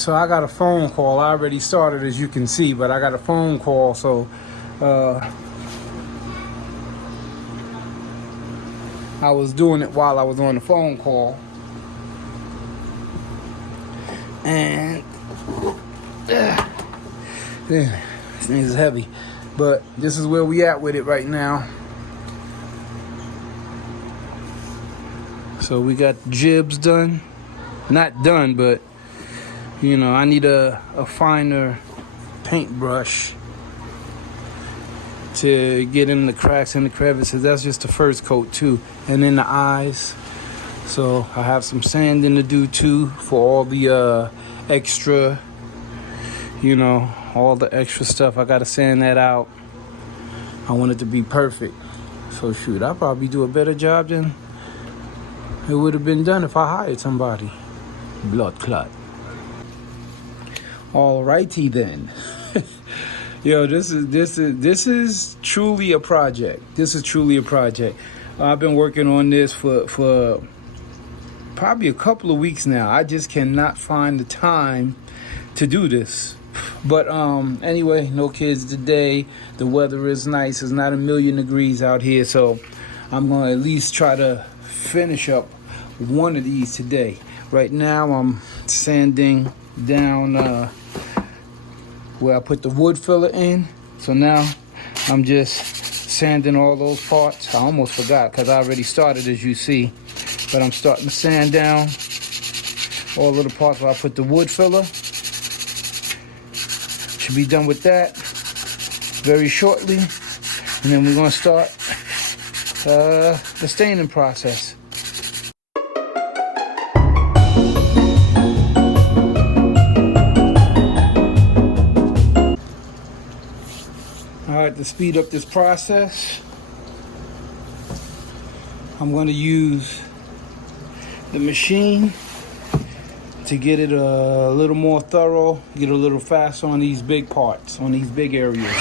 so I got a phone call. I already started, as you can see, but I got a phone call, so I was doing it while I was on the phone call. And yeah, this thing is heavy, but this is where we at with it right now. So we got jibs done. Not done, but you know, I need a finer paintbrush to get in the cracks and the crevices. That's just the first coat too. And then the eyes. So I have some sanding to do too for all the extra, you know, all the extra stuff. I gotta sand that out. I want it to be perfect. So shoot, I'll probably do a better job than it would have been done if I hired somebody. Blood clot. Alrighty then. Yo, this is truly a project. This is truly a project. I've been working on this for probably a couple of weeks now. I just cannot find the time to do this. But anyway, no kids today. The weather is nice. It's not 1,000,000 degrees out here, so I'm gonna at least try to finish up one of these today. Right now I'm sanding down where I put the wood filler in. So now I'm just sanding all those parts. I almost forgot because I already started, as you see. But I'm starting to sand down all of the parts where I put the wood filler. Should be done with that very shortly. And then we're going to start the staining process. Alright, to speed up this process, I'm going to use the machine to get it a little more thorough, get a little faster on these big parts, on these big areas.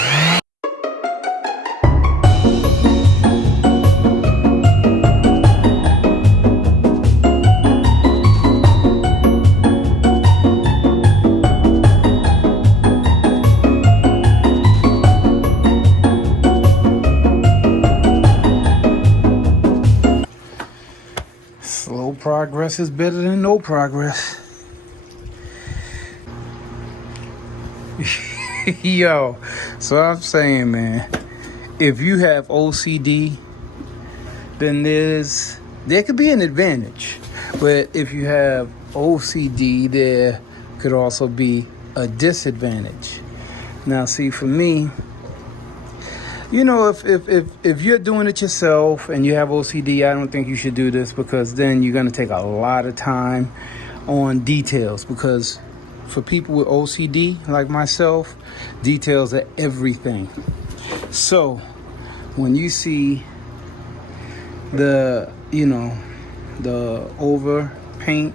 Slow progress is better than no progress. Yo, so I'm saying, man, if you have OCD, then there could be an advantage. But if you have OCD, there could also be a disadvantage. Now, see, for me, you know, if you're doing it yourself and you have OCD, I don't think you should do this, because then you're going to take a lot of time on details. Because for people with OCD like myself, details are everything. So when you see the over paint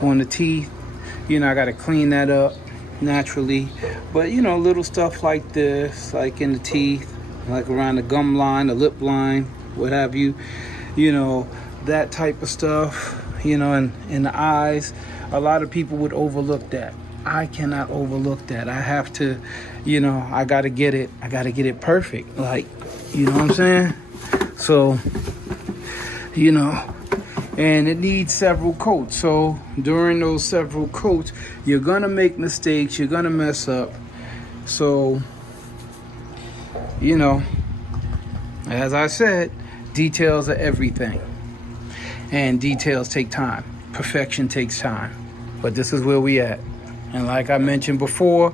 on the teeth, you know, I got to clean that up naturally. But you know, little stuff like this, like in the teeth, like around the gum line, the lip line, what have you, you know, that type of stuff, you know, and in the eyes, a lot of people would overlook that. I cannot overlook that. I have to, you know, I gotta get it perfect, like, you know what I'm saying? So, you know, and it needs several coats. So during those several coats, you're gonna make mistakes, you're gonna mess up. So, you know, as I said, details are everything, and details take time. Perfection takes time, but this is where we at. And like I mentioned before,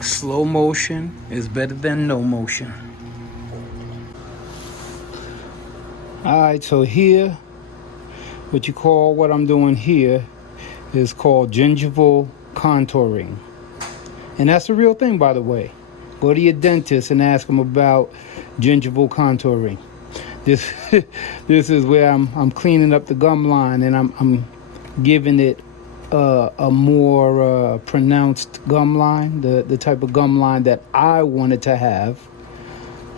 slow motion is better than no motion. All right, so here, what I'm doing here is called gingival contouring. And that's the real thing, by the way. Go to your dentist and ask them about gingival contouring. This is where I'm cleaning up the gum line, and I'm giving it a more pronounced gum line, the type of gum line that I want it to have.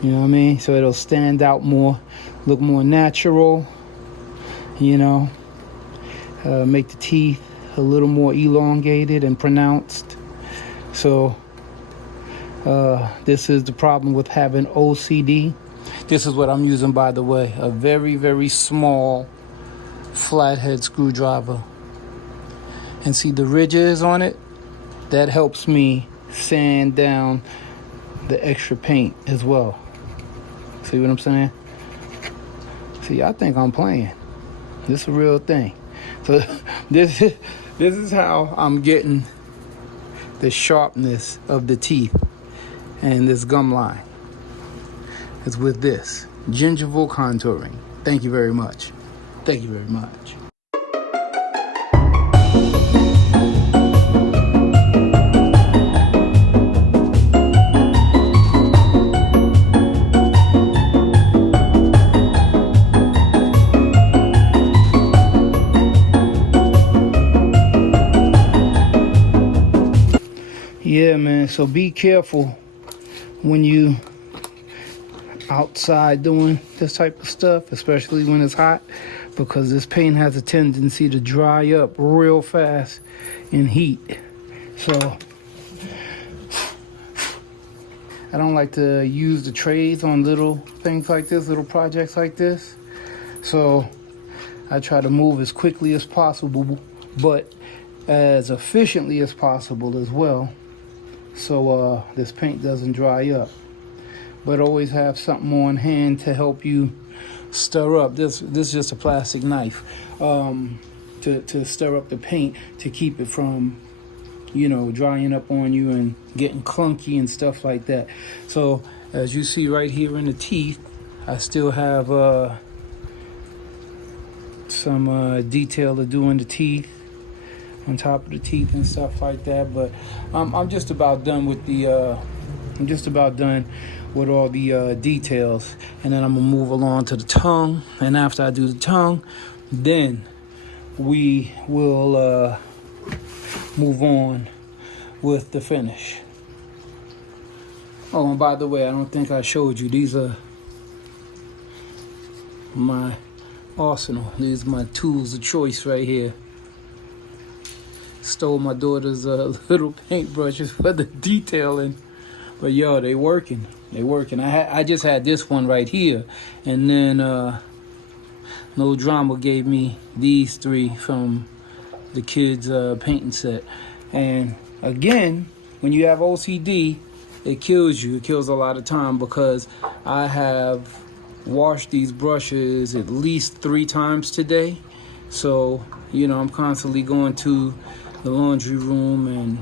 You know what I mean? So it'll stand out more, look more natural, you know, make the teeth a little more elongated and pronounced. So this is the problem with having OCD. This is what I'm using, by the way, a very, very small flathead screwdriver. And see the ridges on it? That helps me sand down the extra paint as well. See what I'm saying? See, I think I'm playing. This is a real thing. So this is how I'm getting the sharpness of the teeth and this gum line. It's with this gingival contouring. Thank you very much. Thank you very much. Yeah, man, so be careful when you outside doing this type of stuff, especially when it's hot, because this paint has a tendency to dry up real fast in heat. So I don't like to use the trays on little things like this, little projects like this. So I try to move as quickly as possible, but as efficiently as possible as well, so this paint doesn't dry up. But always have something on hand to help you stir up. This is just a plastic knife to stir up the paint, to keep it from, you know, drying up on you and getting clunky and stuff like that. So as you see right here in the teeth, I still have some detail to do in the teeth, on top of the teeth and stuff like that. But I'm just about done with the with all the details, and then I'm gonna move along to the tongue. And after I do the tongue, then we will move on with the finish. Oh, and by the way, I don't think I showed you, these are my arsenal. These are my tools of choice right here. Stole my daughter's little paintbrushes for the detailing, but yo, they working. I just had this one right here, and then No Drama gave me these three from the kids' painting set. And again, when you have OCD, it kills you. It kills a lot of time, because I have washed these brushes at least 3 times today. So, you know, I'm constantly going to the laundry room and,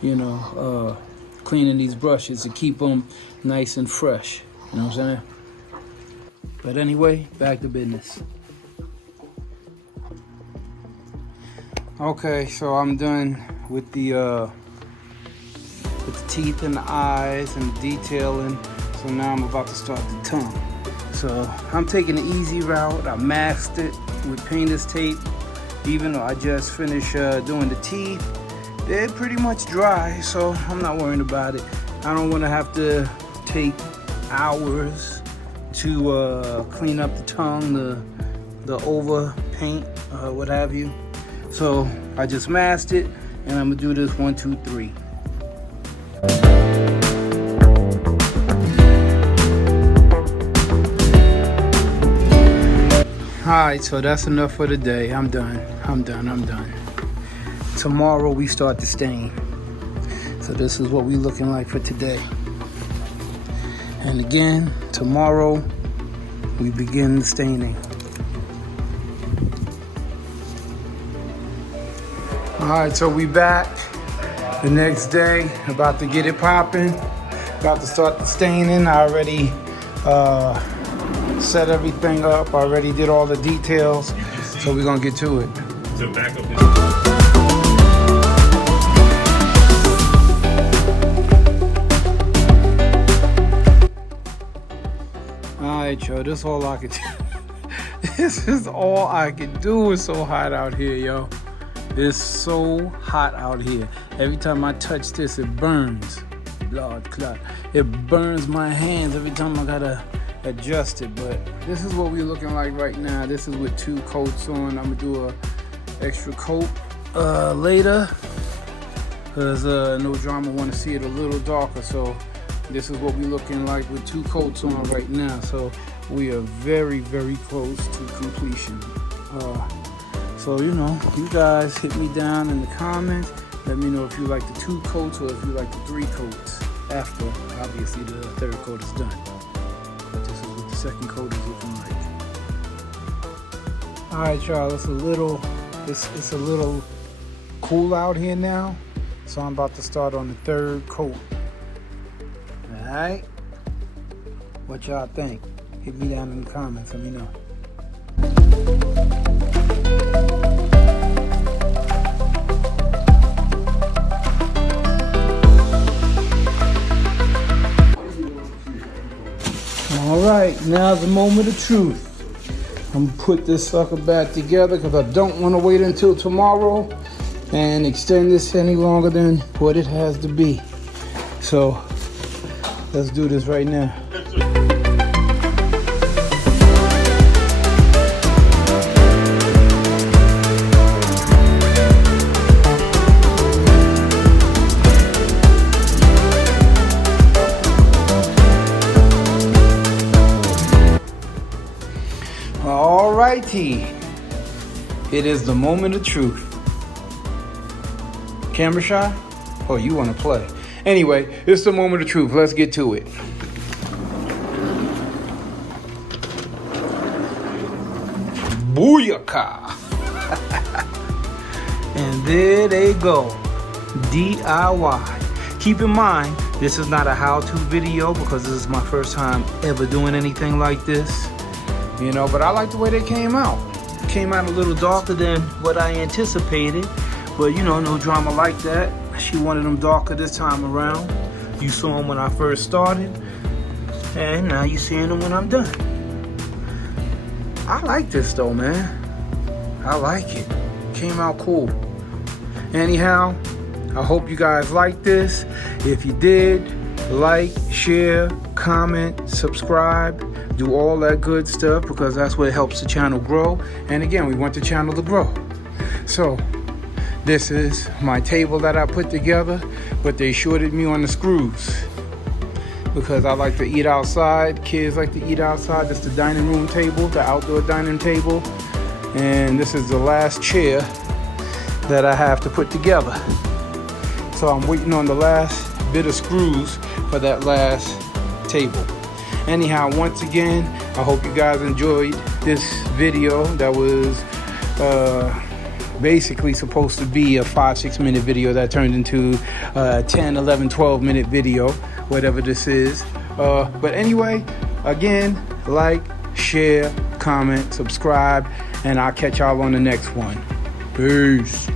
you know, cleaning these brushes to keep them nice and fresh. You know what I'm saying? But anyway, back to business. Okay, so I'm done with the teeth and the eyes and the detailing. So now I'm about to start the tongue. So I'm taking the easy route. I masked it with painter's tape. Even though I just finished doing the teeth, they're pretty much dry, so I'm not worrying about it. I don't want to have to take hours to clean up the tongue, the over paint, what have you. So I just masked it, and I'm gonna do this 1, 2, 3. Alright, so that's enough for today. I'm done. Tomorrow we start the stain. So this is what we're looking like for today. And again, tomorrow we begin the staining. Alright, so we back the next day, about to get it popping, about to start the staining. I already set everything up. I already did all the details, so we're gonna get to it. So back up this. Alright, yo, this is all I could do. This is all I can do. It's so hot out here, yo. It's so hot out here. Every time I touch this, it burns. Lord, clot. It burns my hands every time I gotta adjust it. But this is what we're looking like right now. This is with 2 coats on. I'm gonna do a extra coat later, because No Drama want to see it a little darker. So this is what we're looking like with 2 coats on right now. So we are very, very close to completion. So you know, you guys hit me down in the comments. Let me know if you like the 2 coats or if you like the 3 coats after, obviously, the 3rd coat is done. But this is what the 2nd coat is looking like. All right, y'all. It's a little cool out here now, so I'm about to start on the 3rd coat. All right. What y'all think? Hit me down in the comments. Let me know. All right, now's the moment of truth. I'm gonna put this sucker back together because I don't want to wait until tomorrow and extend this any longer than what it has to be. So let's do this right now. Alrighty, it is the moment of truth. Camera shy? Oh, you want to play? Anyway, it's the moment of truth. Let's get to it. Booyaka! And there they go. DIY. Keep in mind, this is not a how-to video because this is my first time ever doing anything like this. You know, but I like the way they came out. Came out a little darker than what I anticipated. But you know, No Drama like that. She wanted them darker this time around. You saw them when I first started. And now you're seeing them when I'm done. I like this though, man. I like it. Came out cool. Anyhow, I hope you guys like this. If you did, like, share, comment, subscribe. Do all that good stuff because that's what helps the channel grow. And again, we want the channel to grow. So this is my table that I put together, but they shorted me on the screws because I like to eat outside. Kids like to eat outside. This is the dining room table, the outdoor dining table. And this is the last chair that I have to put together. So I'm waiting on the last bit of screws for that last table. Anyhow, once again, I hope you guys enjoyed this video that was basically supposed to be a 5-6 minute video that turned into a 10, 11, 12 minute video, whatever this is. But anyway, again, like, share, comment, subscribe, and I'll catch y'all on the next one. Peace.